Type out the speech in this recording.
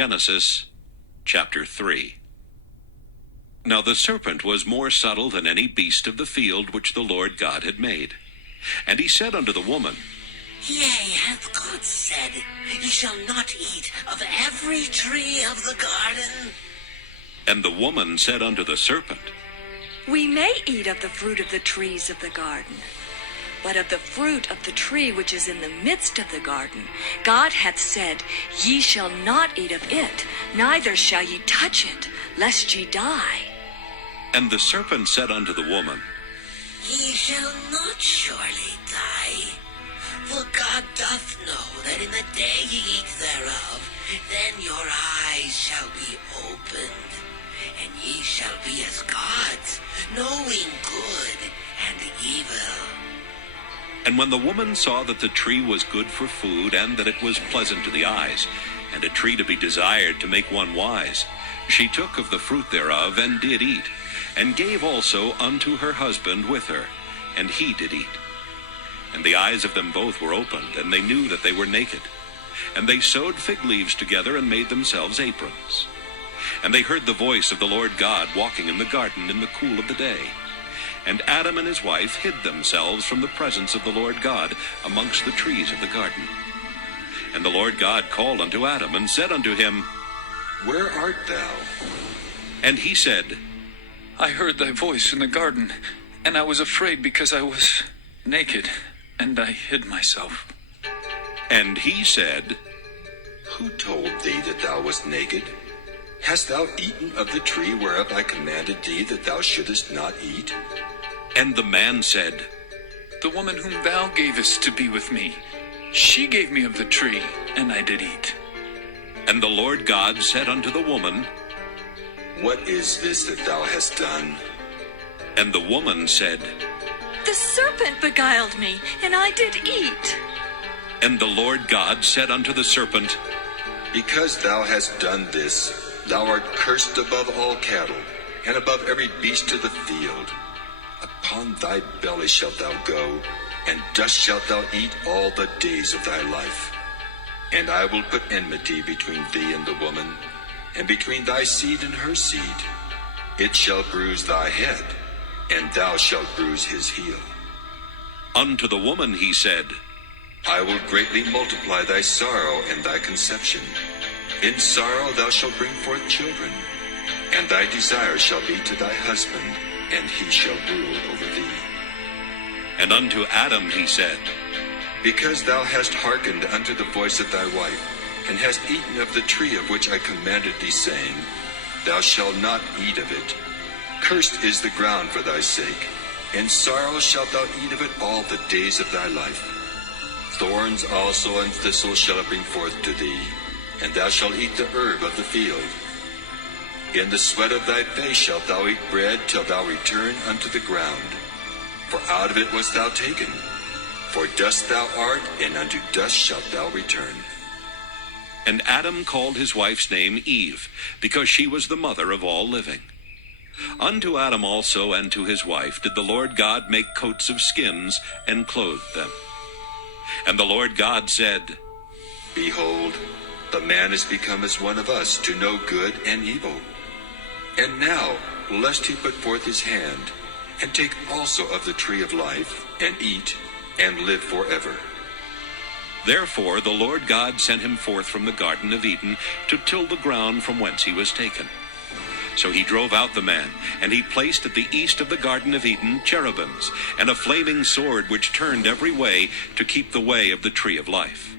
Genesis chapter 3. Now the serpent was more subtle than any beast of the field which the Lord God had made. And he said unto the woman, Yea, hath God said, Ye shall not eat of every tree of the garden? And the woman said unto the serpent, We may eat of the fruit of the trees of the garden. But of the fruit of the tree which is in the midst of the garden, God hath said, Ye shall not eat of it, neither shall ye touch it, lest ye die. And the serpent said unto the woman, Ye shall not surely die. For God doth know that in the day ye eat thereof, then your eyes shall be opened, and ye shall be as gods, knowing good and evil. And when the woman saw that the tree was good for food, and that it was pleasant to the eyes, and a tree to be desired to make one wise, she took of the fruit thereof, and did eat, and gave also unto her husband with her, and he did eat. And the eyes of them both were opened, and they knew that they were naked. And they sewed fig leaves together, and made themselves aprons. And they heard the voice of the Lord God walking in the garden in the cool of the day. And Adam and his wife hid themselves from the presence of the Lord God amongst the trees of the garden. And the Lord God called unto Adam, and said unto him, Where art thou? And he said, I heard thy voice in the garden, and I was afraid because I was naked, and I hid myself. And he said, Who told thee that thou wast naked? Hast thou eaten of the tree whereof I commanded thee that thou shouldest not eat? And the man said, The woman whom thou gavest to be with me, she gave me of the tree, and I did eat. And the Lord God said unto the woman, What is this that thou hast done? And the woman said, The serpent beguiled me, and I did eat. And the Lord God said unto the serpent, Because thou hast done this, thou art cursed above all cattle, and above every beast of the field. Upon thy belly shalt thou go, and dust shalt thou eat all the days of thy life. And I will put enmity between thee and the woman, and between thy seed and her seed. It shall bruise thy head, and thou shalt bruise his heel. Unto the woman he said, I will greatly multiply thy sorrow and thy conception. In sorrow thou shalt bring forth children, and thy desire shall be to thy husband, and he shall rule over thee. And unto Adam he said, Because thou hast hearkened unto the voice of thy wife, and hast eaten of the tree of which I commanded thee, saying, Thou shalt not eat of it. Cursed is the ground for thy sake. In sorrow shalt thou eat of it all the days of thy life. Thorns also and thistles shall it bring forth to thee, and thou shalt eat the herb of the field. In the sweat of thy face shalt thou eat bread till thou return unto the ground. For out of it wast thou taken. For dust thou art, and unto dust shalt thou return. And Adam called his wife's name Eve, because she was the mother of all living. Unto Adam also and to his wife did the Lord God make coats of skins, and clothed them. And the Lord God said, Behold, the man is become as one of us, to know good and evil. And now, lest he put forth his hand, and take also of the tree of life, and eat, and live forever. Therefore the Lord God sent him forth from the Garden of Eden to till the ground from whence he was taken. So he drove out the man, and he placed at the east of the Garden of Eden cherubims, and a flaming sword which turned every way to keep the way of the tree of life.